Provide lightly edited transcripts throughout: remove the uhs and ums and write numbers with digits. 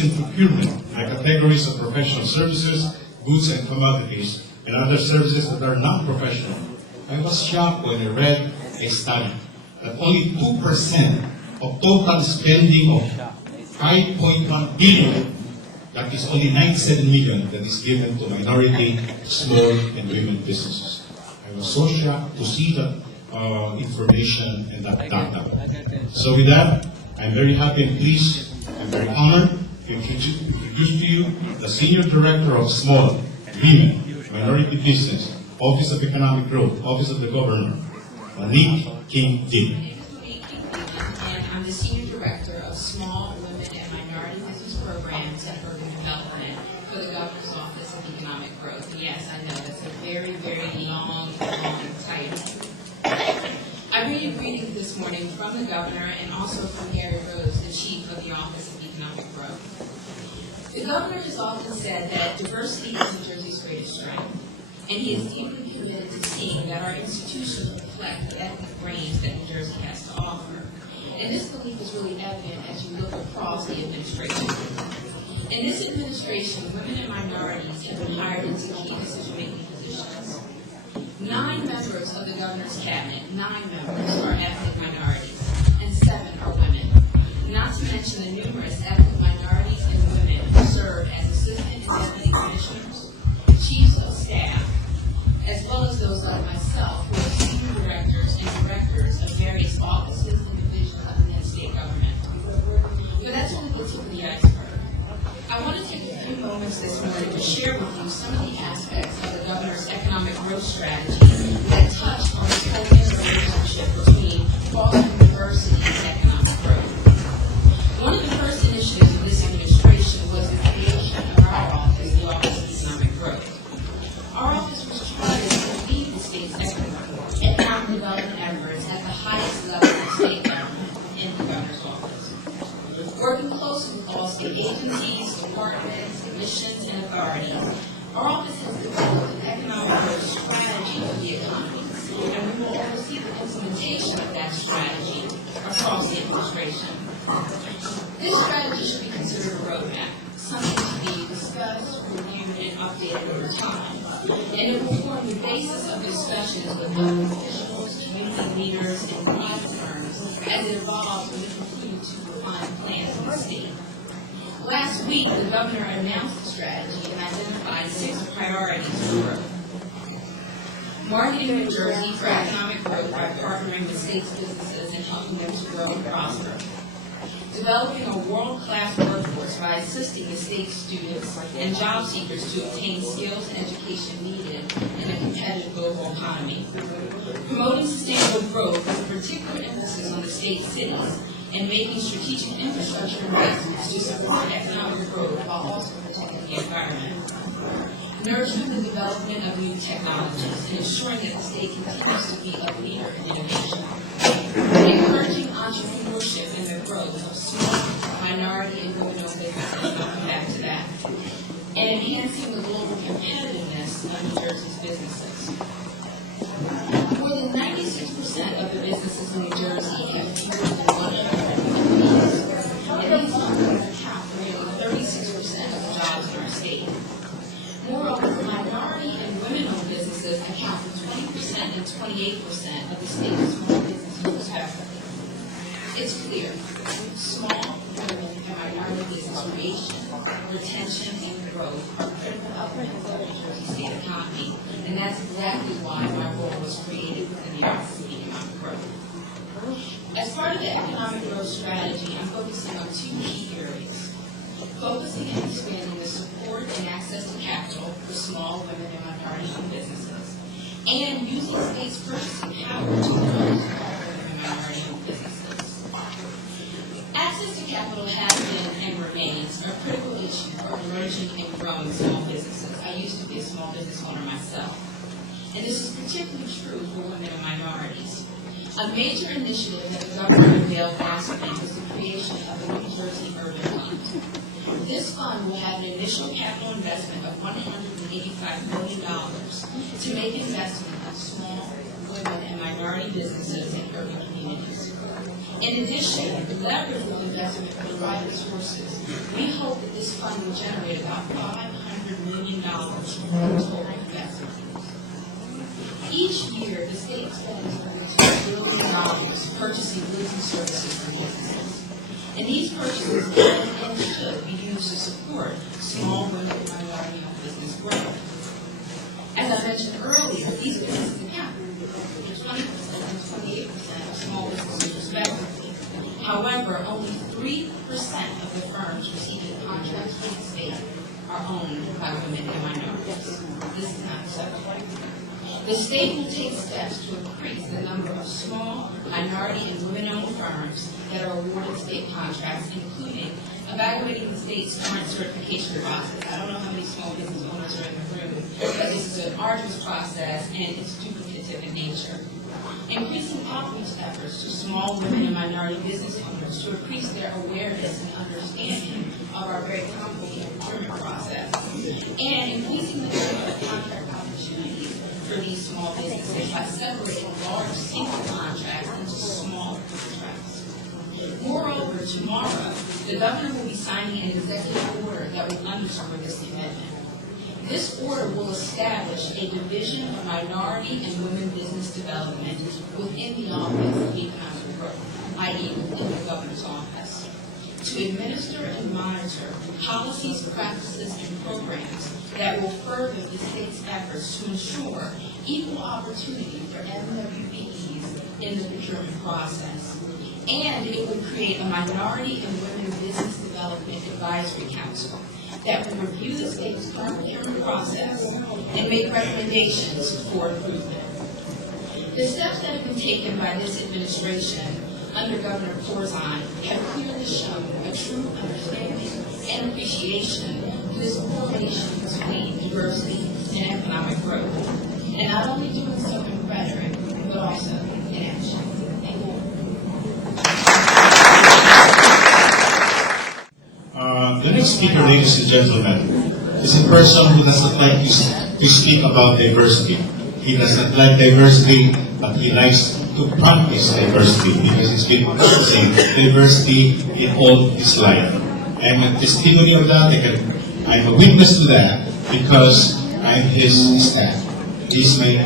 increase in procurement by categories of professional services, goods and commodities, and other services that are non-professional. I was shocked when I read a study that only 2% of total spending of 5.1 billion, that is only 97 million, that is given to minority, small, and women businesses. I was so shocked to see that information and that data. So with that, I'm very happy and pleased, I'm very honored to introduce to you the Senior Director of Small, Women, Minority Business, Office of Economic Growth, Office of the Governor, Nick King Dick. My name is Nick King Dick, and I'm the Senior Director of Small, Women, and Minority Business Programs and Urban Development for the Governor's Office of Economic Growth. And yes, I know that's a very, very long title. I read a greeting this morning from the Governor and also from Gary Rose, the Chief of the Office of Economic Growth. The Governor has often said that diversity is New Jersey's greatest strength, and he is deeply committed to seeing that our institutions reflect the ethnic range that New Jersey has to offer. And this belief is really evident as you look across the administration. In this administration, women and minorities have been hired into key decision-making positions. 9 members of the Governor's Cabinet, 9 members are ethnic minorities, and 7 are women. Not to mention the numerous ethnic minorities and women who serve as assistant and deputy commissioners, chiefs of staff, as well as those like myself who are senior directors and directors of various offices and divisions of the state government. But that's only the tip of the iceberg. I want to take a few moments this morning to share with you some of the aspects of the Governor's economic growth strategy that touch on the tight relationship between fostering diversity and economic growth. One of the first initiatives of this administration was the creation of our office, the Office of Economic Growth. Our office was chartered to lead the state's economic development efforts at the highest level of state government in the Governor's office. Working closely with all state agencies, departments, commissions, and authorities, our office has developed an economic growth strategy for the economy, and we will oversee the implementation of that strategy across the administration. This strategy should be considered a roadmap, something to be discussed, reviewed, and updated over time, and it will form the basis of discussions with local officials, community leaders, and private firms as it evolves and we continue to refine plans in the state. Last week, the Governor announced the strategy and identified 6 priorities for growth. Marketing New Jersey for economic growth by partnering with state's businesses and helping them to grow and prosper. Developing a world-class workforce by assisting the state's students and job seekers to obtain skills and education needed in a competitive global economy. Promoting sustainable growth with a particular emphasis on the state cities and making strategic infrastructure investments to support economic growth while also protecting the environment. Nurturing the development of new technologies and ensuring that the state continues to be a leader in innovation. Encouraging entrepreneurship and the growth of small, minority, and women-owned businesses, and I'll come back to that. And enhancing the global competitiveness of New Jersey's businesses. More than 96% of the businesses in New Jersey have fewer than 100 employees, and these numbers account for nearly 36% of the jobs in our state. Moreover, minority and women-owned businesses account for 20% and 28% of the state's small businesses respectively. It's clear, small, women, and minority business creation, retention, and growth are critical elements of the New Jersey state economy, and that's exactly why my role was created within the Office of Economic Growth. As part of the economic growth strategy, I'm focusing on 2 key areas. Focusing and expanding the support and access to capital for small, women, and minority-owned businesses, and using state's purchasing power to grow small, women, and minority-owned businesses. Access to capital has been and remains a critical issue for emerging and growing small businesses. I used to be a small business owner myself, and this is particularly true for women and minorities. A major initiative that the Governor unveiled last week was the creation of the New Jersey Urban Fund. This fund will have an initial capital investment of $185 million to make investment in small, women, and minority businesses in urban communities. In addition, leverage with investment from private sources, we hope that this fund will generate about $500 million in total investment. Each year, the state spends over $2 billion purchasing goods and services from businesses. And these purchases can and should be used to support small women and minority-owned business growth. As I mentioned earlier, these businesses account for 20% and 28% of small businesses respectively. However, only 3% of the firms receiving contracts from the state are owned by women and minorities. This is not acceptable. The state will take steps to increase the number of small, minority, and women-owned firms that are awarded state contracts, including evaluating the state's current certification process. I don't know how many small business owners are in the room, but this is an arduous process and it's duplicative in nature. Increasing outreach efforts to small women and minority business owners to increase their awareness and understanding of our very complicated procurement process, and increasing the number of contract opportunities for these small businesses by separating large single contracts into small contracts. Moreover, tomorrow, the governor will be signing an executive order that will underscore this commitment. This order will establish a division of minority and women business development within the Office of Economic Growth, i.e. within the governor's office, to administer and monitor policies, practices, and programs that will further the state's efforts to ensure equal opportunity for MWBEs in the procurement process. And it would create a minority and women business development advisory council that will review the state's current procurement process and make recommendations for improvement. The steps that have been taken by this administration under Governor Corzine have clearly shown a true understanding and appreciation for this correlation between diversity and economic growth, and not only doing so in rhetoric, but also in action. Thank you. The next speaker, ladies and gentlemen, is a person who does not like to speak about diversity. He does not like diversity, but he likes to practice diversity because he's been practicing diversity in all his life. I'm a testimony of that. I'm a witness to that because I'm his staff. He's my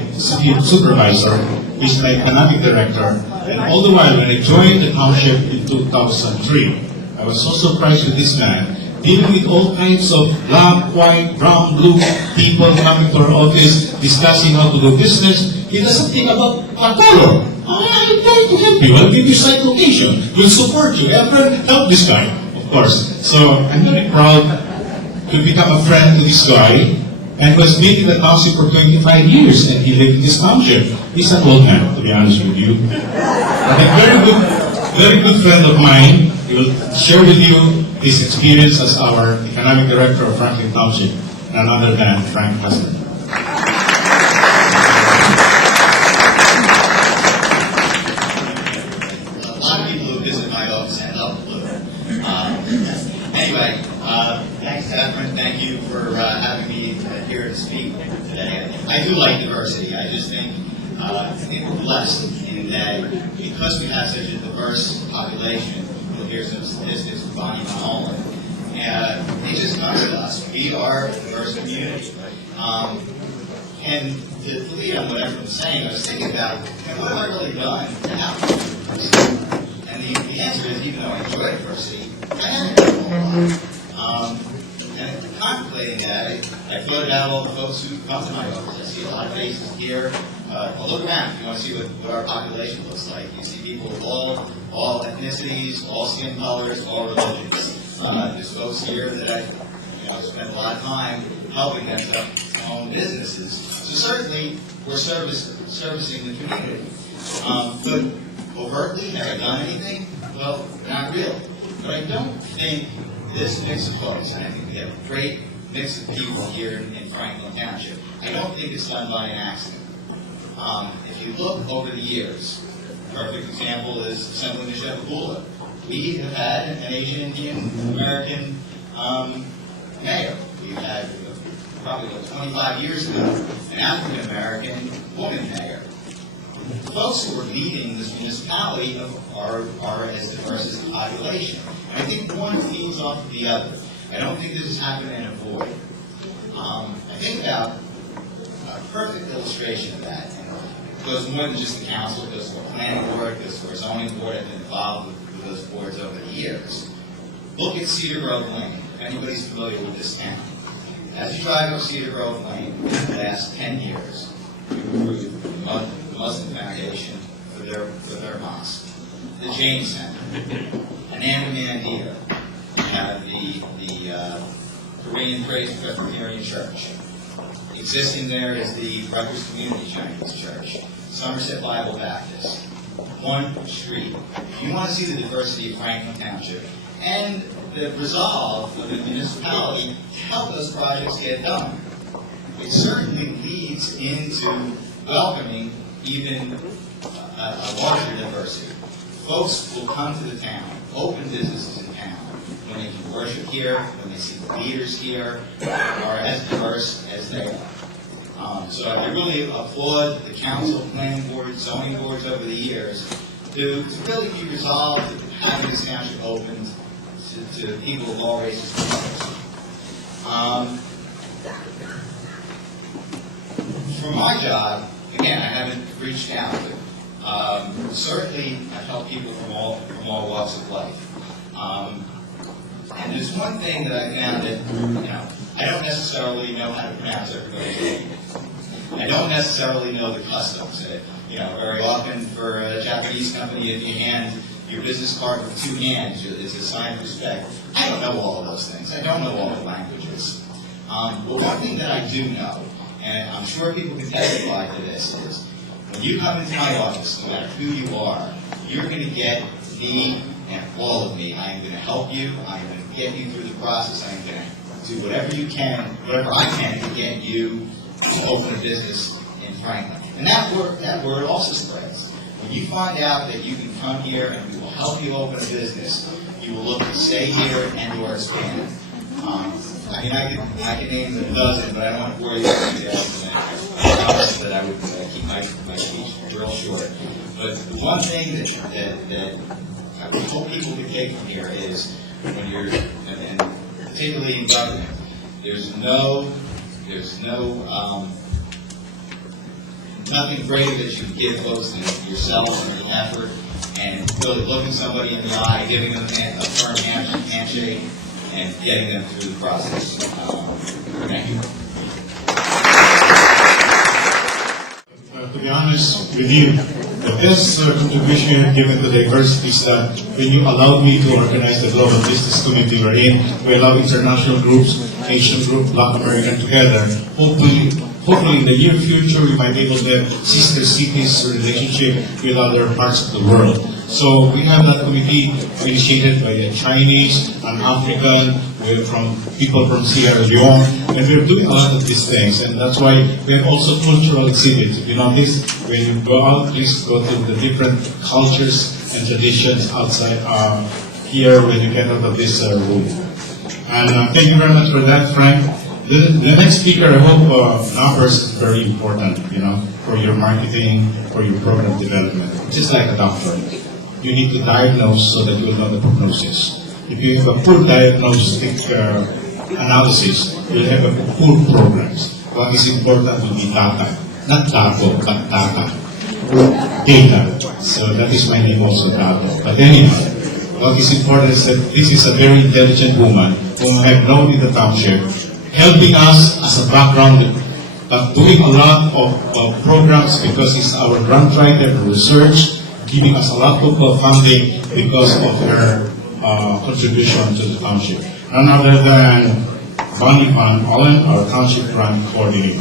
supervisor. He's my economic director. And all the while, when I joined the township in 2003, I was so surprised with this man, dealing with all kinds of black, white, brown, blue people coming to our office, discussing how to do business. He doesn't think about color. I'm trying to help you. I'll give you site location. We'll support you. Ever help this guy, of course. So I'm very proud to become a friend to this guy. And was been in the township for 25 years, and he lived in this township. He's an old man, to be honest with you. But a very good friend of mine. He will share with you his experience as our economic director of Franklin Township, and another than Frank Husband. A lot of people who visit my office end up blue. Anyway, thanks, Catherine. Thank you for having me here to speak today. I do like diversity. I just think we're blessed in that because we have such a diverse population. You'll hear some statistics from Bonnie Mahoney. It just comes to us. We are a diverse community. And to lead on what everyone's saying, I was thinking about, what have I really done to have diversity? And the answer is, even though I enjoy diversity, I haven't done a whole lot. And contemplating that, I thought about all the folks who come to my office. I see a lot of faces here. I'll look around if you want to see what our population looks like. You see people of all ethnicities, all skin colors, all religions. There's folks here that I spend a lot of time helping them set up their own businesses. So certainly, we're servicing the community. But overtly, have I done anything? Well, not really. But I don't think this mix of folks, and I think we have a great mix of people here in Franklin Township, I don't think it's done by an accident. If you look over the years, a perfect example is Assemblyman Shevapula. We have had an Asian Indian American mayor. We've had, probably 25 years ago, an African American woman mayor. folks who are leading this municipality are as diverse as the population. And I think one feeds off of the other. I don't think this is happening in a void. I think about a perfect illustration of that. It goes more than just the council, it goes to a planning board, it goes to a zoning board. I've been involved with those boards over the years. Look at Cedar Grove Lane, if anybody's familiar with this town. As you drive up Cedar Grove Lane, in the last 10 years, we approved the Muslim Foundation for their mosque, the Jain Center, Ananda the Korean Praise Presbyterian Church. Existing there is the Rutgers Community Chinese Church, Somerset Bible Baptist, one street. You want to see the diversity of Franklin Township and the resolve of the municipality to help those projects get done. It certainly leads into welcoming even a larger diversity. Folks will come to the town, open businesses in town, when they can worship here, when they see the leaders here are as diverse as they are. So I really applaud the council, planning board, zoning boards over the years to really be resolved to having this township opened to people of all races and colors. For my job, again, I haven't reached out, but certainly I've helped people from all walks of life. And there's one thing that I found that, I don't necessarily know how to pronounce everybody's name. I don't necessarily know the customs. Very often for a Japanese company, if you hand your business card with two hands, it's a sign of respect. I don't know all of those things. I don't know all the languages. But one thing that I do know, and I'm sure people can testify to this, is when you come into my office, no matter who you are, you're going to get me and all of me. I am going to help you. I am going to get you through the process. I am going to do whatever I can to get you to open a business in Franklin. And that word also spreads. When you find out that you can come here and we will help you open a business, you will look to stay here and or expand. I can name a dozen, but I don't want to bore you with details. I promised that I would keep my speech real short. But the one thing that I would hope people can take from here is when you're, and particularly in government, there's nothing greater that you can give folks than yourself and your effort, and really looking somebody in the eye, giving them a firm handshake, and getting them through the process. Thank you. To be honest with you, the best contribution given to diversity is that when you allowed me to organize the global business community we're in, we allow international groups, Asian group, Black American together. Hopefully in the near future we might be able to have sister cities relationship with other parts of the world. So we have that committee initiated by the Chinese and African, from people from Sierra Leone, and we're doing a lot of these things, and that's why we have also cultural exhibits. If you notice, when you go out, please go to the different cultures and traditions outside here when you get out of this room. And thank you very much for that, Frank. The next speaker, I hope numbers is very important, for your marketing, for your program development. Just like a doctor. You need to diagnose so that you will know the prognosis. If you have a poor diagnostic analysis, you'll have a poor programs. What is important will be data. Not data, but data. Data. So that is my name also, data. But anyway, what is important is that this is a very intelligent woman whom I have known in the township, helping us as a background, but doing a lot of programs because it's our grant writer research, giving us a lot of funding because of her contribution to the township. None other than Bonnie Van Allen, our township grant coordinator. To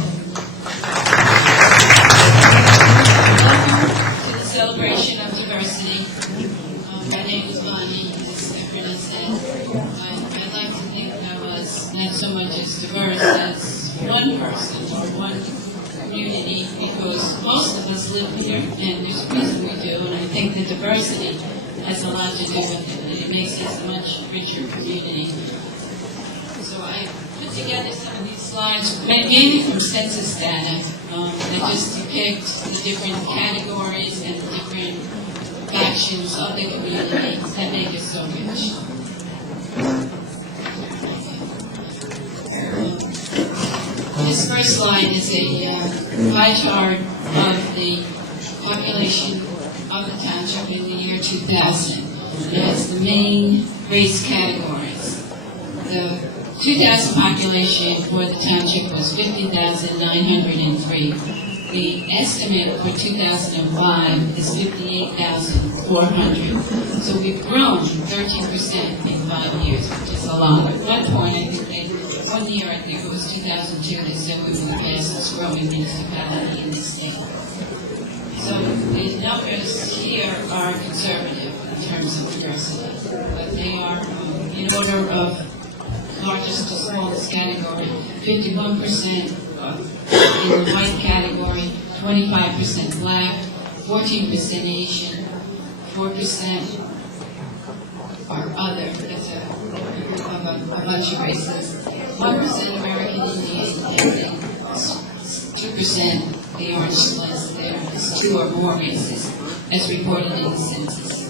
the celebration of diversity. My name is Bonnie, as everyone said. I'd like to think I was not so much as diverse as one person or one community, because most of us live here, and there's a reason we do, and I think the diversity has a lot to do with it. It makes it a much richer community. So I put together some of these slides, mainly from census data, that just depict the different categories and the different factions of the community that make us so rich. This first slide is a pie chart of the population of the township in the year 2000. It has the main race categories. The 2000 population for the township was 50,903. The estimate for 2005 is 58,400. So we've grown 13% in 5 years, which is a lot. At one point, I think one year, I think it was 2002, they said we were the fastest growing municipality in the state. So the numbers here are conservative in terms of diversity, but they are in order of largest to smallest category: 51% in the white category, 25% black, 14% Asian, 4% are other. That's a bunch of races. 1% American Indian, and then 2% the orange splits. There is 2 or more races, as reported in the census.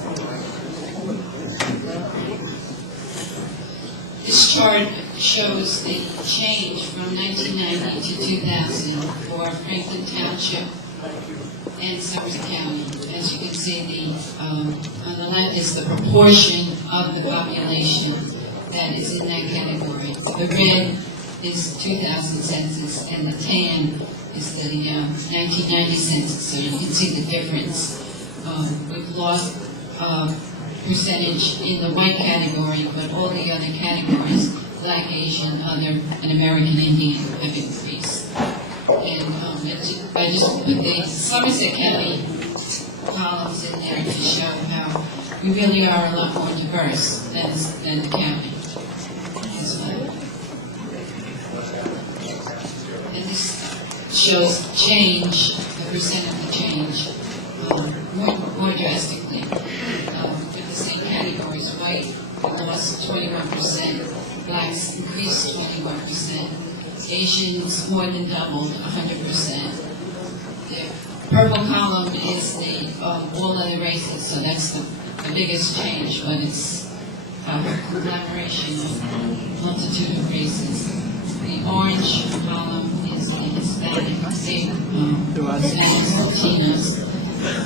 This chart shows the change from 1990 to 2000 for Franklin Township and Summers County. As you can see, on the left is the proportion of the population that is in that category. The red is 2000 census, and the tan is the 1990 census. So you can see the difference. We've lost percentage in the white category, but all the other categories, Black, Asian, other, and American Indian, have increased. And I just put the Somerset County columns in there to show how we really are a lot more diverse than the county. And this shows change, the percent of the change, more drastically. With the same categories, white lost 21%, blacks increased 21%, Asians more than doubled, 100%. The purple column is the all other races, so that's the biggest change, but it's a conglomeration of a multitude of races. The orange column is the Hispanic, Hispanics, Latinos.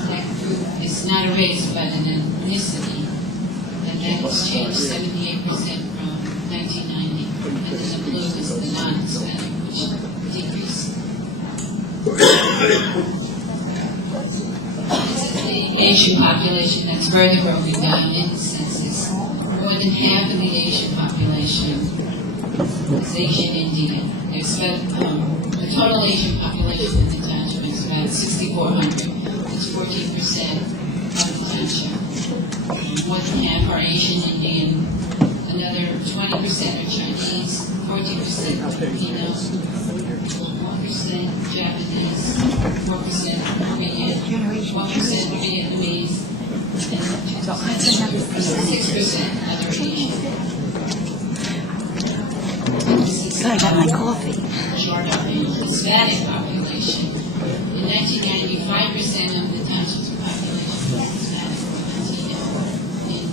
That group is not a race, but an ethnicity. And that has changed 78% from 1990. And then the blue is the non-Hispanic, which decreased. This is the Asian population that's further broken down in the census. More than half of the Asian population is Asian Indian. There's the total Asian population in the township is about 6,400. It's 14% of the township. More than half are Asian Indian. Another 20% are Chinese. 14% Filipinos. 1% Japanese. 4% Korean. 1% Vietnamese. And 6% other Asian. I got my coffee. Chart of the Hispanic population. In 1990, 5% of the township's population was Hispanic or Latino. In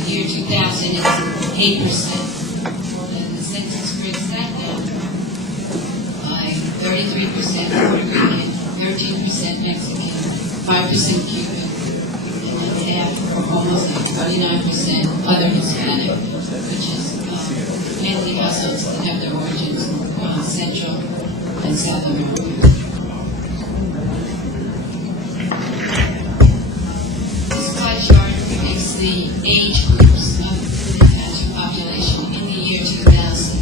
the year 2000, it's 8%. And the census breaks that down by 33% Puerto Rican, 13% Mexican, 5% Cuban, and then half, or almost 39% other Hispanic, which is mainly households that have their origins in Central and South America. This pie chart depicts the age groups of the township population in the year 2000.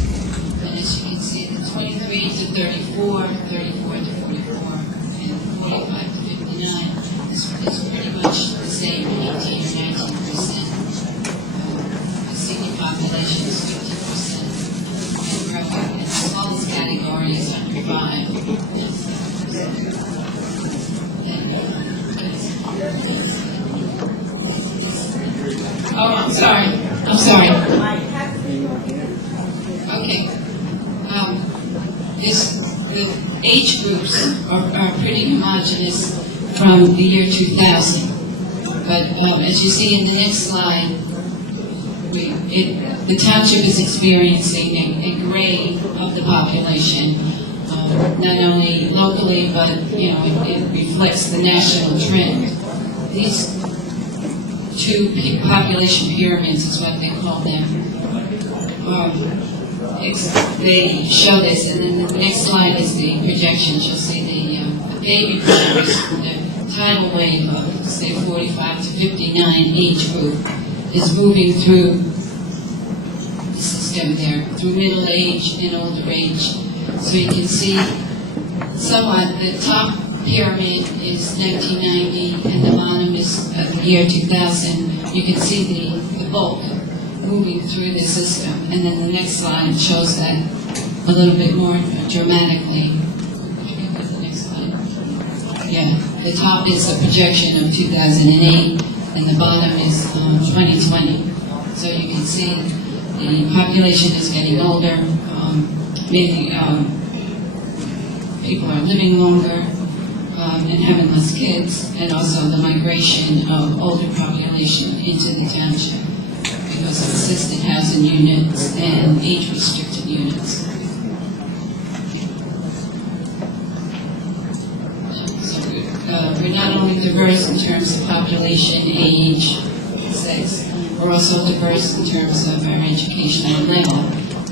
And as you can see, the 23 to 34, 34 to 44, and 45 to 59 is pretty much the same, 18 or 19%. The senior population is 50%. And the smallest category is under 5. Oh, I'm sorry. Okay. the age groups are pretty homogeneous from the year 2000. But as you see in the next slide, the township is experiencing a grade of the population, not only locally, but it reflects the national trend. These two population pyramids is what they call them. They show this, and then the next slide is the projections. You'll see the baby boomers, the tidal wave of, say, 45 to 59 age group is moving through the system there, through middle age and older age. So you can see somewhat the top pyramid is 1990 and the bottom is the year 2000. You can see the bulk moving through the system. And then the next slide shows that a little bit more dramatically. If you go to the next slide. Yeah, the top is a projection of 2008 and the bottom is 2020. So you can see the population is getting older. Many people are living longer and having less kids, and also the migration of older population into the township because of assisted housing units and age-restricted units. So we're not only diverse in terms of population, age, sex, we're also diverse in terms of our educational level.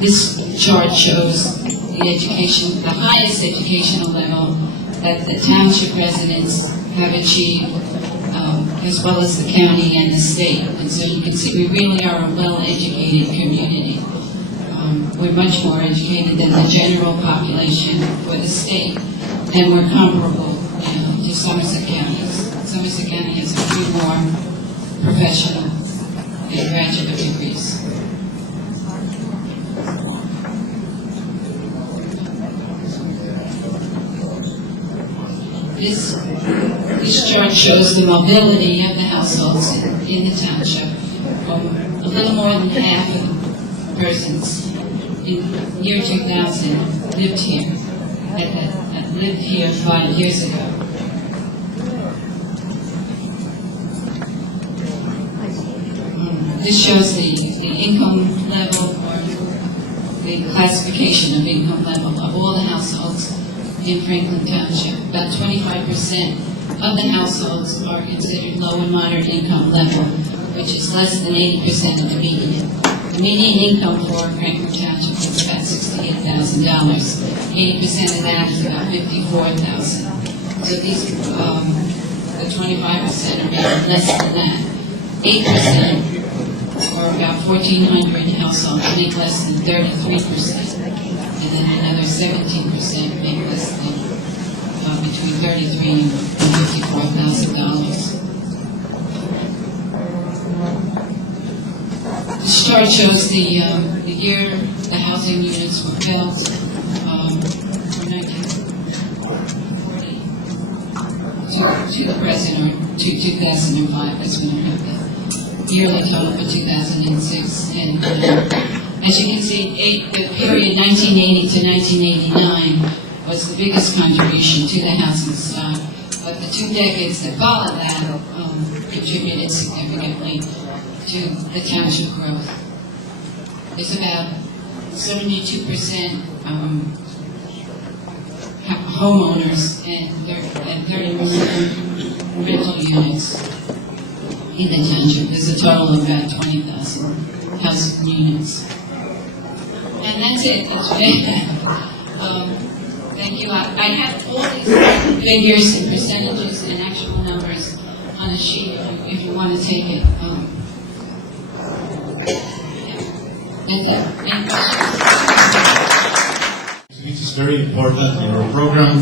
This chart shows the highest educational level that the township residents have achieved, as well as the county and the state. And so you can see we really are a well-educated community. We're much more educated than the general population for the state, and we're comparable to Somerset County. Somerset County has a few more professional and graduate degrees. This chart shows the mobility of the households in the township. A little more than half of the persons in year 2000 lived here, that lived here 5 years ago. This shows the income level, or the classification of income level of all the households in Franklin Township. About 25% of the households are considered low and moderate income level, which is less than 80% of the median. The median income for Franklin Township is about $68,000. 80% of that is about $54,000. So these, the 25% are maybe less than that. 8%, or about 1,400 households, make less than 33%. And then another 17% make less than between $33,000 and $54,000. This chart shows the year the housing units were built, 1940 to the present, or to 2005. That's when I have the yearly total for 2006. And as you can see, the period 1980 to 1989 was the biggest contribution to the housing stock, but the 2 decades that followed that contributed significantly to the township growth. There's about 72% homeowners and 30% rental units in the township. There's a total of about 20,000 housing units. And that's it. Thank you. I have all these figures and percentages and actual numbers on a sheet if you want to take it. Which is very important in your program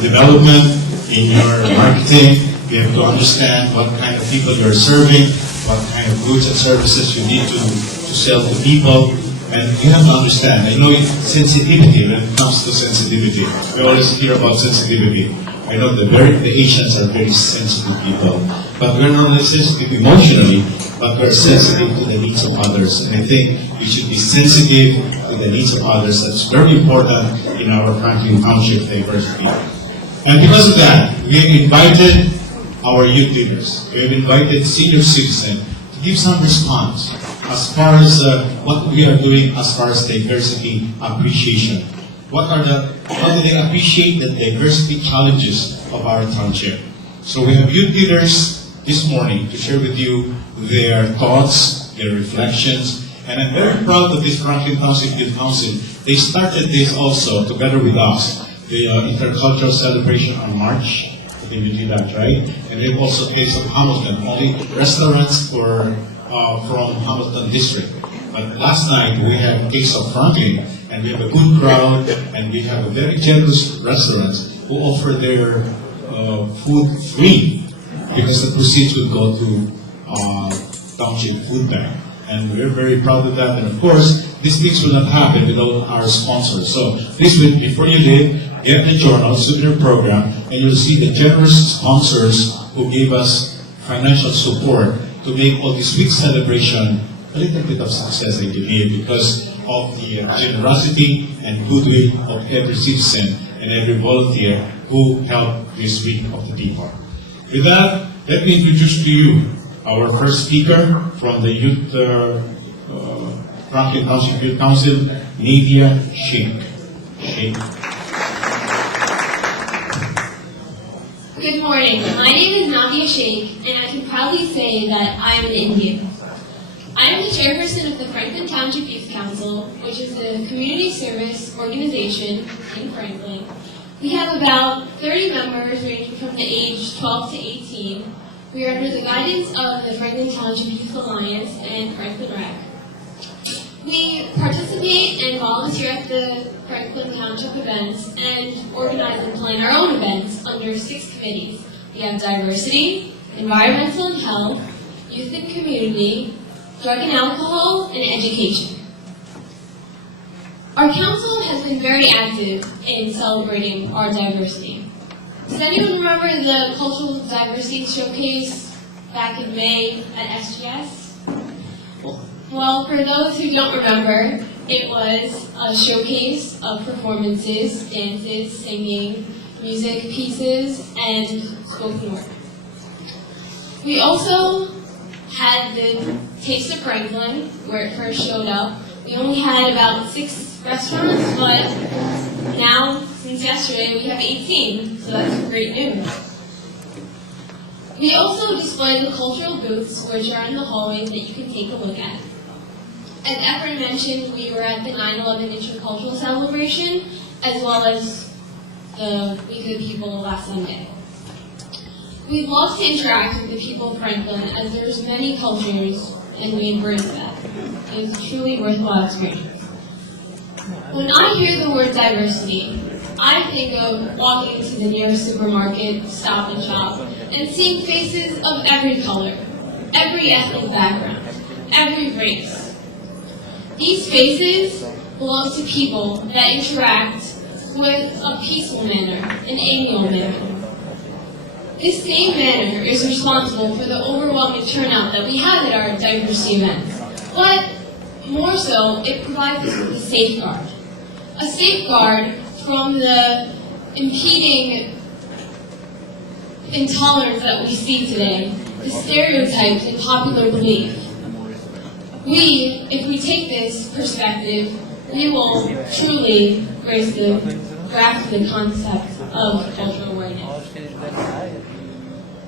development, in your marketing. You have to understand what kind of people you're serving, what kind of goods and services you need to sell to people. And you have to understand, I know sensitivity when it comes to sensitivity. We always hear about sensitivity. I know the Asians are very sensitive people, but we're not only sensitive emotionally, but we're sensitive to the needs of others. And I think we should be sensitive to the needs of others. That's very important in our Franklin Township diversity. And because of that, we have invited our youth leaders. We have invited senior citizens to give some response as far as what we are doing as far as diversity appreciation. How do they appreciate the diversity challenges of our township? So we have youth leaders this morning to share with you their thoughts, their reflections, and I'm very proud of this Franklin Township Youth Council. They started this also together with us, the intercultural celebration on March. They will do that, right? And they've also Taste of Hamilton, only restaurants from Hamilton District. But last night we had Taste of Franklin, and we have a good crowd, and we have a very generous restaurants who offer their food free because the proceeds would go to Township Food Bank. And we're very proud of that. And of course, these things will not happen without our sponsors. So this week, before you leave, get the journal, souvenir program, and you'll see the generous sponsors who gave us financial support to make all this week celebration a little bit of success, I believe, because of the generosity and goodwill of every citizen and every volunteer who helped this week of the people. With that, let me introduce to you our first speaker from the Youth Franklin Township Youth Council, Nadia Sheikh. Good morning. My name is Nadia Sheikh, and I can proudly say that I am an Indian. I am the chairperson of the Franklin Township Youth Council, which is a community service organization in Franklin. We have about 30 members ranging from the age 12 to 18. We are under the guidance of the Franklin Township Youth Alliance and Franklin Rec. We participate and volunteer at the Franklin Township events and organize and plan our own events under 6 committees. We have diversity, environmental and health, youth and community, drug and alcohol, and education. Our council has been very active in celebrating our diversity. Does anyone remember the Cultural Diversity Showcase back in May at SGS? Well, for those who don't remember, it was a showcase of performances, dances, singing, music pieces, and spoken word. We also had the Taste of Franklin, where it first showed up. We only had about 6 restaurants, but now, since yesterday, we have 18, so that's great news. We also displayed the cultural booths, which are in the hallways that you can take a look at. As Efren mentioned, we were at the 9/11 Intercultural Celebration, as well as the Week of the People last Sunday. We love to interact with the people of Franklin, as there's many cultures, and we embrace that. It is a truly worthwhile experience. When I hear the word diversity, I think of walking into the nearest supermarket, Stop and Shop, and seeing faces of every color, every ethnic background, every race. These faces belong to people that interact with a peaceful manner, an amiable manner. This same manner is responsible for the overwhelming turnout that we have at our diversity events. But more so, it provides us with a safeguard. A safeguard from the impeding intolerance that we see today, the stereotypes and popular belief. If we take this perspective, we will truly grasp the concept of cultural awareness.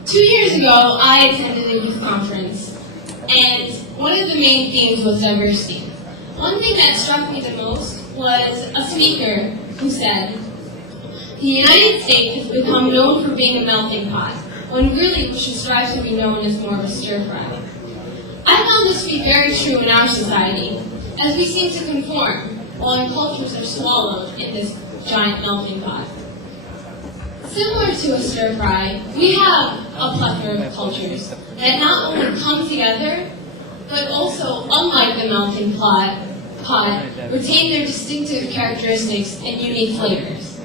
2 years ago, I attended a youth conference, and one of the main themes was diversity. One thing that struck me the most was a speaker who said, "The United States has become known for being a melting pot, when really we should strive to be known as more of a stir-fry." I found this to be very true in our society, as we seem to conform, while our cultures are swallowed in this giant melting pot. Similar to a stir-fry, we have a plethora of cultures that not only come together, but also, unlike the melting pot, retain their distinctive characteristics and unique flavors.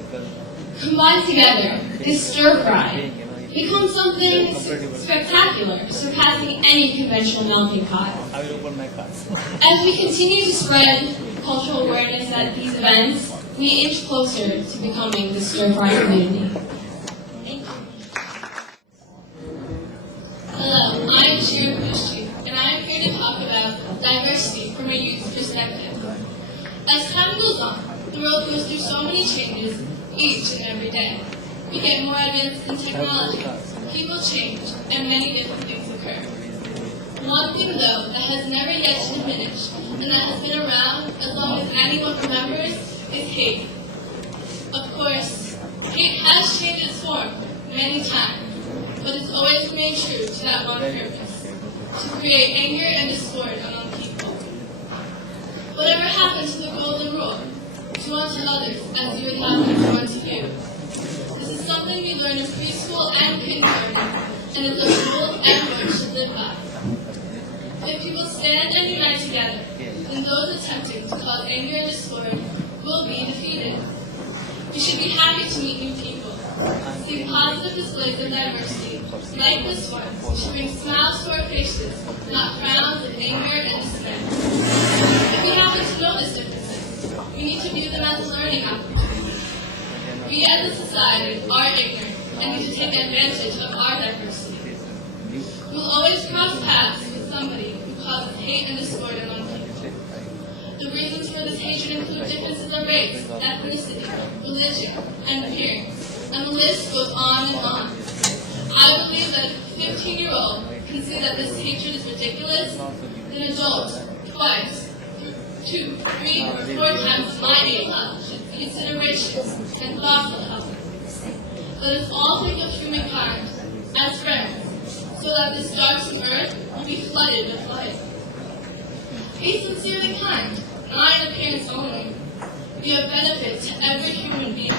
Combined together, this stir-fry becomes something spectacular, surpassing any conventional melting pot. As we continue to spread cultural awareness at these events, we inch closer to becoming the stir for our community. Thank you. Hello, I'm Sharon Christie, and I'm here to talk about diversity from a youth perspective. As time goes on, the world goes through so many changes each and every day. We get more advanced in technology, people change, and many different things occur. One thing, though, that has never yet diminished, and that has been around as long as anyone remembers, is hate. Of course, hate has changed its form many times, but it's always remained true to that one purpose, to create anger and discord among people. Whatever happened to the golden rule? Do unto others as you would have them do unto you. This is something we learn in preschool and kindergarten, and it's a rule everyone should live by. If people stand and unite together, then those attempting to cause anger and discord will be defeated. We should be happy to meet new people, see positive displays of diversity, like this one, which brings smiles to our faces, not frowns of anger and despair. If we happen to notice differences, we need to view them as a learning opportunity. We as a society are ignorant and need to take advantage of our diversity. We will always cross paths with somebody who causes hate and discord among people. The reasons for this hatred include differences of race, ethnicity, religion, and appearance, and the list goes on and on. I believe that if a 15-year-old can see that this hatred is ridiculous, then adults, twice, 2, 3, or 4 times my age level should consider gracious and thoughtful help. Let us all think of humankind as friends, so that this darksome earth will be flooded with light. Be sincerely kind, not in appearance only. Be of benefit to every human being.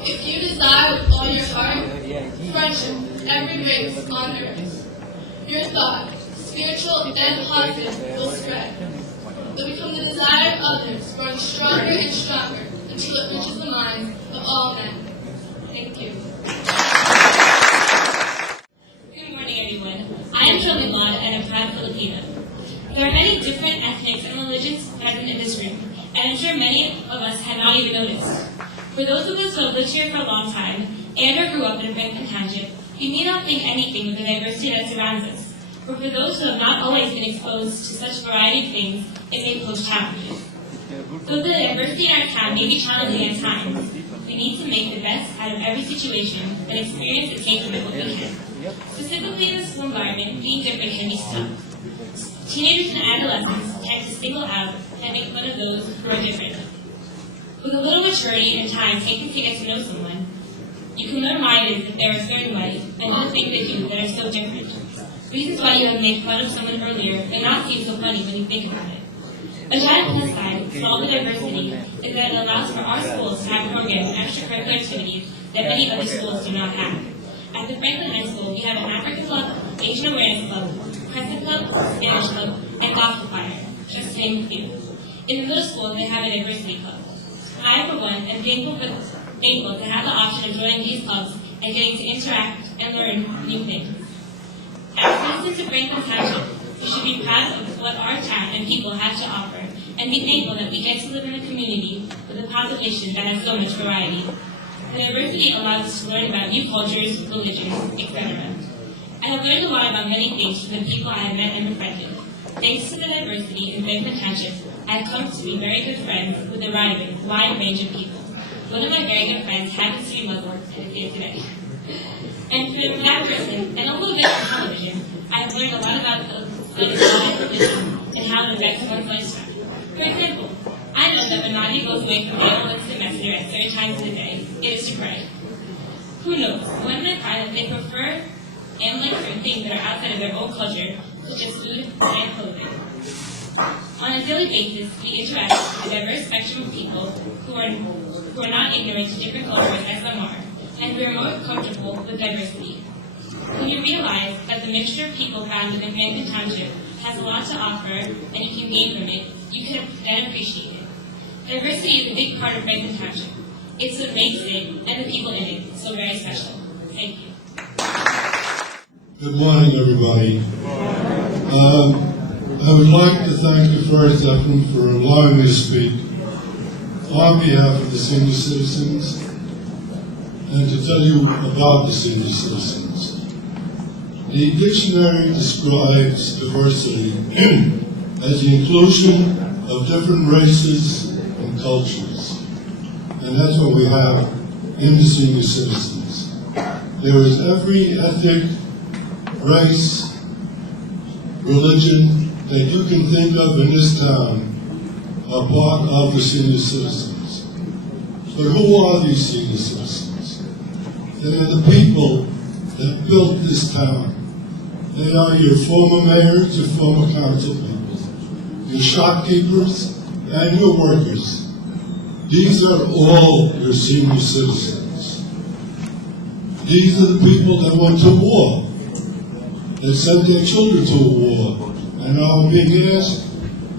If you desire with all your heart friendship with every race on earth, your thought, spiritual and positive, will spread. But become the desire of others, growing stronger and stronger until it reaches the minds of all men. Thank you. Good morning, everyone. I am Shirley Blott and a proud Filipino. There are many different ethnics and religions present in this room, and I'm sure many of us have not even noticed. For those of us who have lived here for a long time and or grew up in Franklin Township, we may not think anything of the diversity that surrounds us. But for those who have not always been exposed to such a variety of things, it may pose challenges. Though the diversity in our town may be challenging at times, we need to make the best out of every situation and experience and take from it what we can. Specifically in the school environment, being different can be tough. Teenagers and adolescents tend to single out and make fun of those who are different. With a little maturity and time taken to get to know someone, you can learn why it is that they are a certain way and other things they do that are so different. Reasons why you have made fun of someone earlier may not seem so funny when you think about it. A giant plus side to all the diversity is that it allows for our schools to have programs and extracurricular activities that many other schools do not have. At the Franklin High School, we have an African Club, Asian Awareness Club, Crescent Club, Spanish Club, and Gospel Choir, just to name a few. In the middle school, they have a diversity club. I, for one, am thankful to have the option of joining these clubs and getting to interact and learn new things. As citizens of Franklin Township, we should be proud of what our town and people have to offer, and be thankful that we get to live in a community with a population that has so much variety. The diversity allows us to learn about new cultures, religions, etc. I have learned a lot about many things from the people I have met and befriended. Thanks to the diversity in Franklin Township, I have come to be very good friends with a wide range of people. One of my very good friends happens to be Muslim and is here today. And for that person, and a little bit from television, I have learned a lot about the Islamic religion and how it affects one's lifestyle. For example, I know that when Nadia goes away from meal once a semester at certain times of the day, it is to pray. Who knows? One might find that they prefer and like certain things that are outside of their own culture, such as food and clothing. On a daily basis, we interact with a diverse spectrum of people who are not ignorant to different cultures as some are, and we are more comfortable with diversity. When you realize that the mixture of people found within Franklin Township has a lot to offer, and you can gain from it, you can then appreciate it. Diversity is a big part of Franklin Township. It's what makes it, and the people in it, so very special. Thank you. Good morning, everybody. I would like to thank the First Ephraim for allowing me to speak on behalf of the senior citizens and to tell you about the senior citizens. The dictionary describes diversity as the inclusion of different races and cultures. And that's what we have in the senior citizens. There is every ethnic, race, religion that you can think of in this town are part of the senior citizens. But who are these senior citizens? They are the people that built this town. They are your former mayors, your former council people, your shopkeepers, and your workers. These are all your senior citizens. These are the people that went to war, that sent their children to a war, and are being asked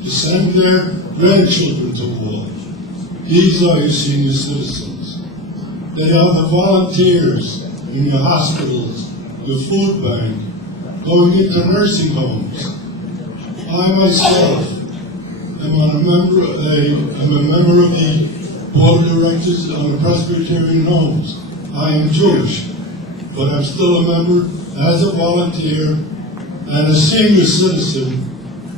to send their grandchildren to war. These are your senior citizens. They are the volunteers in your hospitals, your food bank, going into nursing homes. I myself am a member of the board of directors on the Presbyterian homes. I am Jewish, but I'm still a member as a volunteer and a senior citizen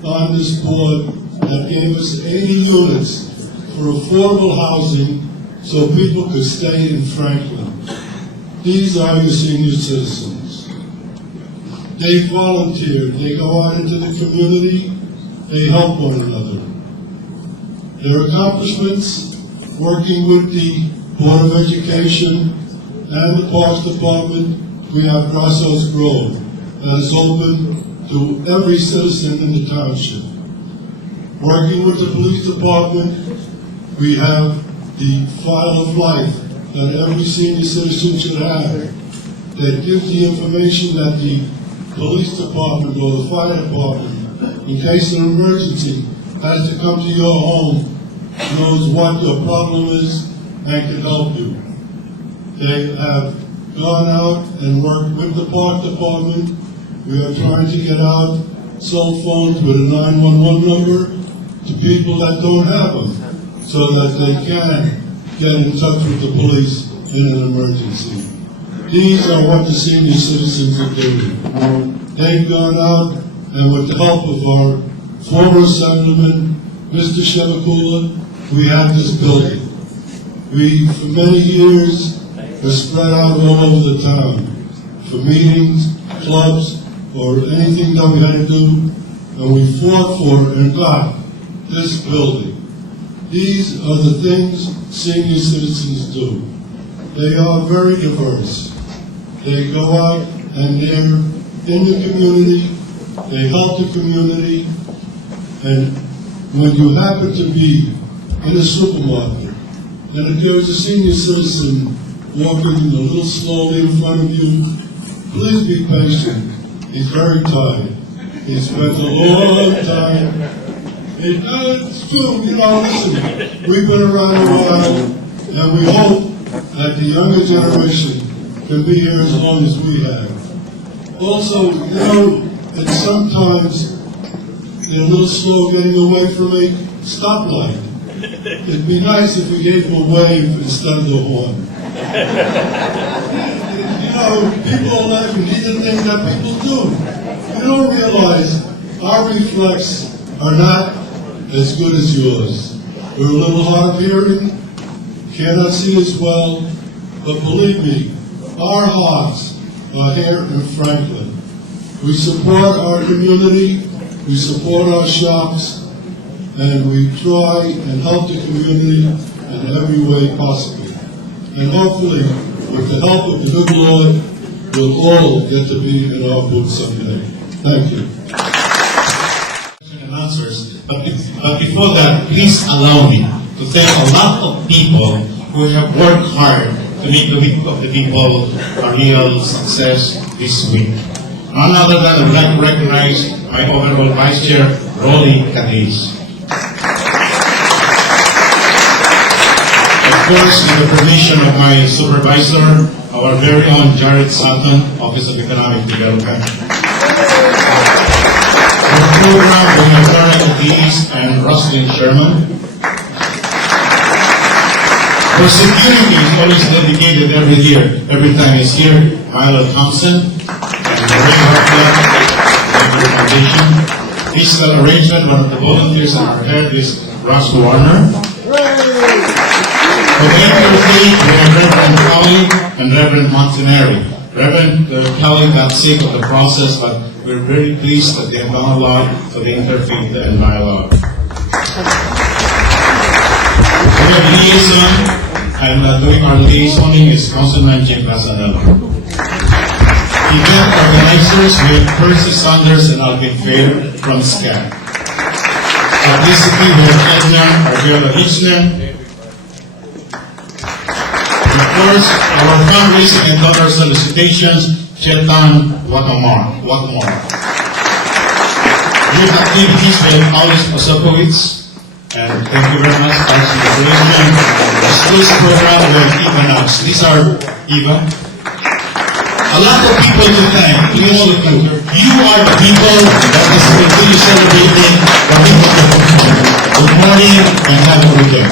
on this board that gave us 80 units for affordable housing so people could stay in Franklin. These are your senior citizens. They volunteer, they go out into the community, they help one another. Their accomplishments, working with the Board of Education and the Parks Department, we have Grosso's Grove that is open to every citizen in the township. Working with the police department, we have the file of life that every senior citizen should have that gives the information that the police department or the fire department, in case of an emergency, has to come to your home, knows what your problem is, and can help you. They have gone out and worked with the park department. We are trying to get out cell phones with a 911 number to people that don't have them, so that they can get in touch with the police in an emergency. These are what the senior citizens are doing. They've gone out, and with the help of our former Assemblyman, Mr. Shevakula, we have this building. We, for many years, were spread out all over the town for meetings, clubs, or anything that we had to do, and we fought for and got this building. These are the things senior citizens do. They are very diverse. They go out and they're in the community, they help the community, and when you happen to be in a supermarket, and if there's a senior citizen walking a little slowly in front of you, please be patient. He's very tired. He spent a long time. It's true, listen, we've been around a while, and we hope that the younger generation can be here as long as we have. Also, it's sometimes they're a little slow getting away from a stoplight. It'd be nice if we gave them a wave instead of the horn. People are laughing. These are things that people do. You don't realize our reflex are not as good as yours. We're a little hard of hearing, cannot see as well, but believe me, our hearts are here in Franklin. We support our community, we support our shops, and we try and help the community in every way possible. And hopefully, with the help of the good Lord, we'll all get to be in our books someday. Thank you. And answers, but before that, please allow me to thank a lot of people who have worked hard to make the Week of the People a real success this week. None other than I would like to recognize my Honorable Vice Chair, Rolly Cadiz. Of course, with the permission of my supervisor, our very own Jared Sutton, Office of Economic Development. program with Attorney Dees and Roslyn Sherman. For security, he's always dedicated every time he's here, Milo Thompson, and the Ray Hartnett, the Foundation. Physical arrangement, one of the volunteers on our head is Ross Warner. For the interfaith, we have Reverend Kelly and Reverend Montanari. Reverend Kelly got sick of the process, but we're very pleased that they have done a lot for the interfaith and dialogue. We have liaison, and doing our liaisoning is Councilman Jim Casanello. Event organizers, we have Percy Saunders and Alvin Fair from SCAD. Publicity, we have Edna Arvela Hitchner. Of course, our fundraising and donor solicitations, Chetan Watamar. Youth activities, we have Alice Osapowicz, and thank you very much, Alice Celebration. The schools program, we have Eva Knox. These are Eva. A lot of people to thank. You are the people that is continue celebrating the people. Good morning and have a good day.